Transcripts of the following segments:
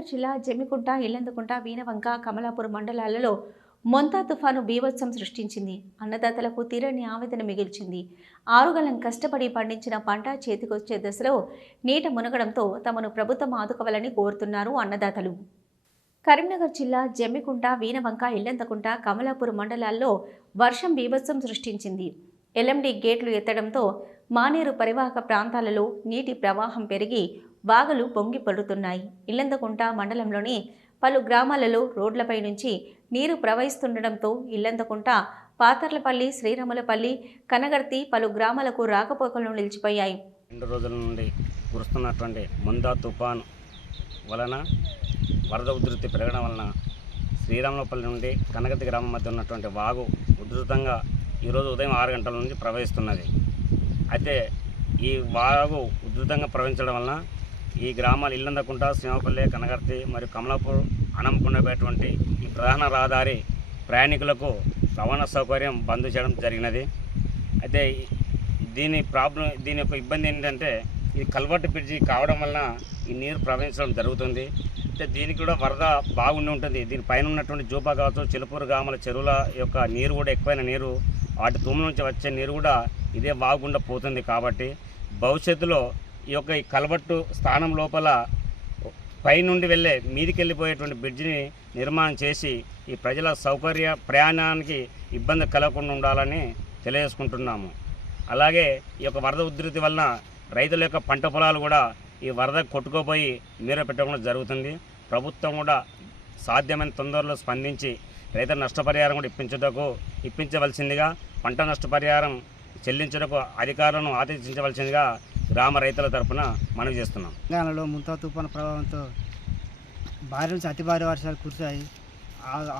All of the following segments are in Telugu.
కరీంనగర్ జిల్లా జమ్మికుంట, ఇల్లందుకుంట, వీణవంక, కమలాపూర్ మండలాలలో మొంతా తుఫాను బీభత్సం సృష్టించింది. అన్నదాతలకు తీరని ఆవేదన మిగిల్చింది. 6 గలం కష్టపడి పండించిన పంట చేతికొచ్చే దశలో నీట మునగడంతో తమను ప్రభుత్వం ఆదుకోవాలని కోరుతున్నారు అన్నదాతలు. కరీంనగర్ జిల్లా జమ్మికుంట, వీణవంక, ఇల్లందుకుంట, కమలాపూర్ మండలాల్లో వర్షం బీభత్సం సృష్టించింది. ఎల్ఎండి గేట్లు ఎత్తడంతో మానేరు పరివాహక ప్రాంతాలలో నీటి ప్రవాహం పెరిగి వాగులు పొంగి పడుతున్నాయి. ఇల్లందుకుంట మండలంలోని పలు గ్రామాలలో రోడ్లపై నుంచి నీరు ప్రవహిస్తుండటంతో ఇల్లందుకుంట, పాతర్లపల్లి, శ్రీరాములపల్లి, కనగర్తి పలు గ్రామాలకు రాకపోకలు నిలిచిపోయాయి. 2 రోజుల నుండి కురుస్తున్నటువంటి మొంతా తుఫాను వలన వరద ఉధృతి పెరగడం వలన శ్రీరాములపల్లి నుండి కనగర్తి గ్రామం మధ్య ఉన్నటువంటి వాగు ఉధృతంగా ఈరోజు ఉదయం 6 గంటల నుంచి ప్రవహిస్తున్నది. అయితే ఈ వాగు ఉధృతంగా ప్రవహించడం వలన ఈ గ్రామాలు ఇల్లందుకుంట, శ్రీరాములపల్లి, కనగర్తి మరియు కమలాపూర్ అనంకుండబోయేటువంటి ఈ ప్రధాన రహదారి ప్రయాణికులకు రవాణా సౌకర్యం బంద్ చేయడం జరిగినది. అయితే దీని యొక్క ఇబ్బంది ఏంటంటే ఈ కల్వర్ట్ బ్రిడ్జి కావడం వలన ఈ నీరు ప్రవహించడం జరుగుతుంది. అయితే దీనికి కూడా వరద బాగుండి ఉంటుంది. దీనిపైన ఉన్నటువంటి జూపా కావచ్చు, చిలుపూరు గ్రామాల చెరువుల యొక్క నీరు కూడా ఎక్కువైన నీరు, వాటి తూము నుంచి వచ్చే నీరు కూడా ఇదే వాగుండా పోతుంది. కాబట్టి భవిష్యత్తులో ఈ కల్వర్టు స్థానం లోపల పైనుండి వెళ్ళే మీదికి వెళ్ళిపోయేటువంటి బ్రిడ్జిని నిర్మాణం చేసి ఈ ప్రజల సౌకర్య ప్రయాణానికి ఇబ్బంది కలగకుండా ఉండాలని తెలియజేసుకుంటున్నాము. అలాగే ఈ వరద ఉధృతి వలన రైతుల యొక్క పంట పొలాలు కూడా ఈ వరద కొట్టుకుపోయి నీరు పెట్టకుండా జరుగుతుంది. ప్రభుత్వం కూడా సాధ్యమైన తొందరలో స్పందించి రైతుల నష్టపరిహారం కూడా ఇప్పించవలసిందిగా, పంట నష్టపరిహారం చెల్లించడానికి అధికారులను ఆదేశించవలసిందిగా గ్రామ రైతుల తరఫున మనవి చేస్తున్నాం. తెలంగాణలో ముంతా తుఫాను ప్రభావంతో భారీ నుంచి అతి భారీ వర్షాలు కురిశాయి.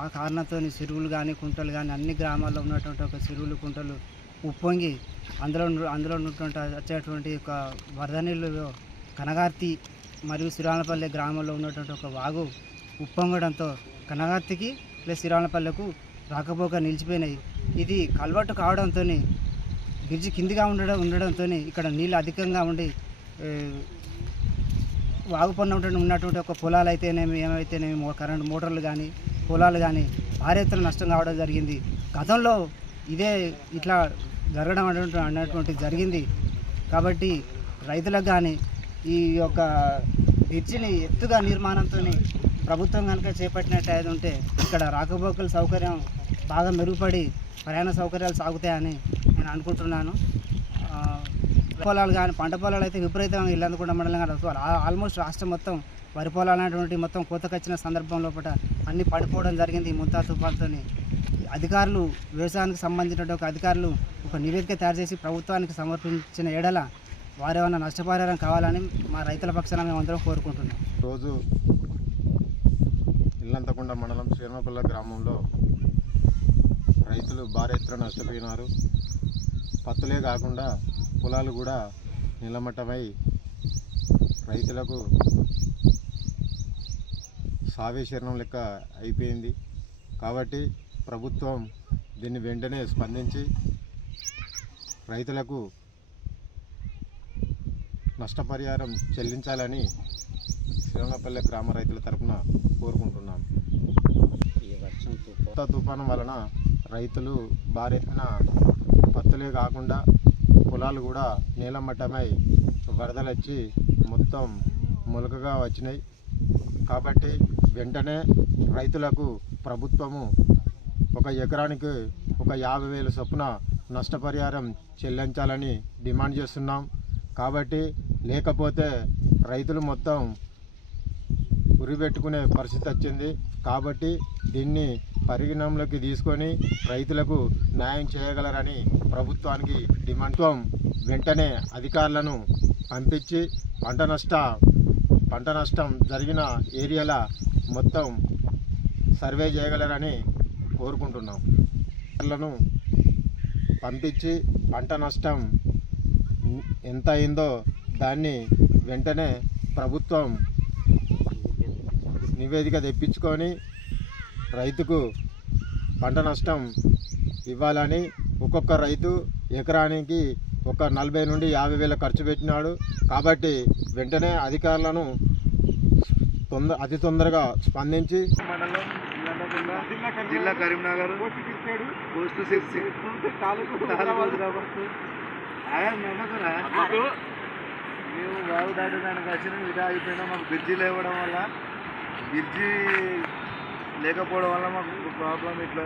ఆ కారణంతో చెరువులు కానీ, కుంటలు కానీ అన్ని గ్రామాల్లో ఉన్నటువంటి ఒక చెరువులు, కుంటలు ఉప్పొంగి అందులో ఉన్నటువంటి వచ్చేటువంటి ఒక వరద నీళ్ళు కనగర్తి మరియు శ్రీరాములపల్లి గ్రామంలో ఉన్నటువంటి ఒక వాగు ఉప్పొంగడంతో కనగర్తికి ప్లస్ శ్రీరాములపల్లెకు రాకపోక నిలిచిపోయినాయి. ఇది కల్వర్టు కావడంతో బ్రిడ్జి కిందిగా ఉండడంతో ఇక్కడ నీళ్ళు అధికంగా ఉండి వాగు పైన ఉన్నటువంటి ఒక పొలాలు అయితేనేమి, ఏమైతేనేమి కరెంటు మోటార్లు కానీ, పొలాలు కానీ భారీ ఎత్తున నష్టం కావడం జరిగింది. గతంలో ఇదే ఇట్లా జరగడం అన్నటువంటి జరిగింది. కాబట్టి రైతులకు కానీ ఈ యొక్క బ్రిడ్జిని ఎత్తుగా నిర్మాణంతో ప్రభుత్వం కనుక చేపట్టినట్టు ఉంటే ఇక్కడ రాకపోకల సౌకర్యం బాగా మెరుగుపడి ప్రయాణ సౌకర్యాలు సాగుతాయని నేను అనుకుంటున్నాను. పొలాలు కానీ, పంట పొలాలు అయితే విపరీతంగా ఇల్లందుకుంట మండలం కానీ ఆల్మోస్ట్ రాష్ట్రం మొత్తం వరి పొలాలు అనేటువంటి మొత్తం కోతకొచ్చిన సందర్భం లోపల అన్నీ పడిపోవడం జరిగింది ఈ ముంతా తుఫాన్తో. అధికారులు, వ్యవసాయానికి సంబంధించిన అధికారులు ఒక నివేదిక తయారు చేసి ప్రభుత్వానికి సమర్పించిన ఎడల వారేమన్నా నష్టపరిహారం కావాలని మా రైతుల పక్షాన మేమందరం కోరుకుంటున్నాం. రోజు ఇల్లందుకుంట మండలం శ్రీరాములపల్లి గ్రామంలో రైతులు భారీ ఎత్తున నష్టపోయినారు. పత్తులే కాకుండా పొలాలు కూడా నిలమట్టమై రైతులకు సావేశరణం లెక్క అయిపోయింది. కాబట్టి ప్రభుత్వం దీన్ని వెంటనే స్పందించి రైతులకు నష్టపరిహారం చెల్లించాలని శ్రీరాములపల్లి గ్రామ రైతుల తరఫున కోరుకుంటున్నాను. ఈ మొంతా తుఫాను వలన రైతులు భారీ ఎత్తున పత్తులే కాకుండా పొలాలు కూడా నీలమట్టమై వరదలు వచ్చి మొత్తం మొలకగా వచ్చినాయి. కాబట్టి వెంటనే రైతులకు ప్రభుత్వము ఒక ఎకరానికి 50,000 చొప్పున నష్టపరిహారం చెల్లించాలని డిమాండ్ చేస్తున్నాం. కాబట్టి లేకపోతే రైతులు మొత్తం ఉరిపెట్టుకునే పరిస్థితి వచ్చింది. కాబట్టి దీన్ని పరిగణనలోకి తీసుకొని రైతులకు న్యాయం చేయగలరని ప్రభుత్వానికి డిమాండ్. వెంటనే అధికారులను పంపించి పంట నష్టం జరిగిన ఏరియాల మొత్తం సర్వే చేయగలరని కోరుకుంటున్నాం. అధికారులను పంపించి పంట నష్టం ఎంత అయిందో దాన్ని వెంటనే ప్రభుత్వం నివేదిక తెప్పించుకొని రైతుకు పంట నష్టం ఇవ్వాలని, ఒక్కొక్క రైతు ఎకరానికి 40,000 నుండి 50,000 ఖర్చు పెట్టినాడు. కాబట్టి వెంటనే అధికారులను అతి తొందరగా స్పందించి మండలం జిల్లా కరీంనగర్ పోస్ట్ 6 మేము వాగు దాటడానికి వచ్చిన ఇదా అయిపోయినా మాకు బ్రిడ్జి లేవడం వల్ల బ్రిడ్జి లేకపోవడం వల్ల మాకు ప్రాబ్లం ఇట్లా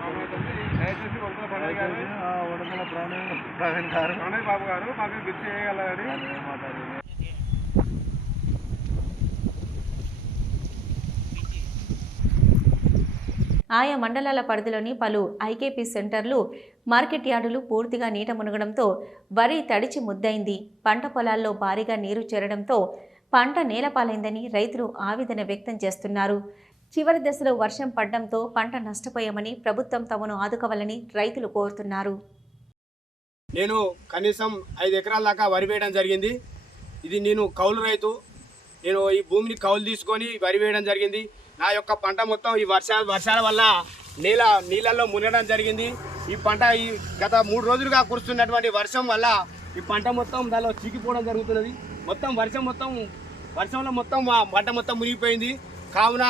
వడమల ప్రవీణ్ గారు బాబు గారు మాకు బ్రిడ్జి వేయగలరని మాట్లాడింది. ఆయా మండలాల పరిధిలోని పలు ఐకేపీ సెంటర్లు, మార్కెట్ యార్డులు పూర్తిగా నీట మునగడంతో వరి తడిచి ముద్దైంది. పంట పొలాల్లో భారీగా నీరు చేరడంతో పంట నేలపాలైందని రైతులు ఆవేదన వ్యక్తం చేస్తున్నారు. చివరి దశలో వర్షం పడడంతో పంట నష్టపోయామని ప్రభుత్వం తమను ఆదుకోవాలని రైతులు కోరుతున్నారు. నేను కనీసం 5 ఎకరాల దాకా వరి వేయడం జరిగింది. ఇది నేను కౌలు రైతు. నేను ఈ భూమిని కౌలు తీసుకొని వరి వేయడం జరిగింది. నా యొక్క పంట మొత్తం ఈ వర్షాల వల్ల నీళ్ళల్లో మునగడం జరిగింది. ఈ పంట ఈ గత 3 రోజులుగా కురుస్తున్నటువంటి వర్షం వల్ల ఈ పంట మొత్తం దానిలో చీకిపోవడం జరుగుతున్నది. మొత్తం వర్షంలో మొత్తం మా పంట మొత్తం మునిగిపోయింది. కావున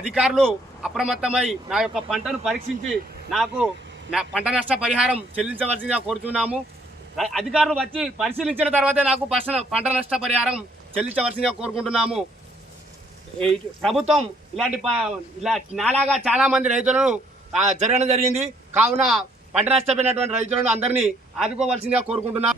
అధికారులు అప్రమత్తమై నా యొక్క పంటను పరీక్షించి నాకు నా పంట నష్ట పరిహారం చెల్లించవలసిందిగా కోరుతున్నాము. అధికారులు వచ్చి పరిశీలించిన తర్వాతే నాకు పంట నష్ట పరిహారం చెల్లించవలసిందిగా కోరుకుంటున్నాము. ప్రభుత్వం ఇలా నాలాగా చాలా మంది రైతులను జరగడం జరిగింది. కావున పంట నష్టపోయినటువంటి రైతులను అందరినీ ఆదుకోవాల్సిందిగా కోరుకుంటున్నాం.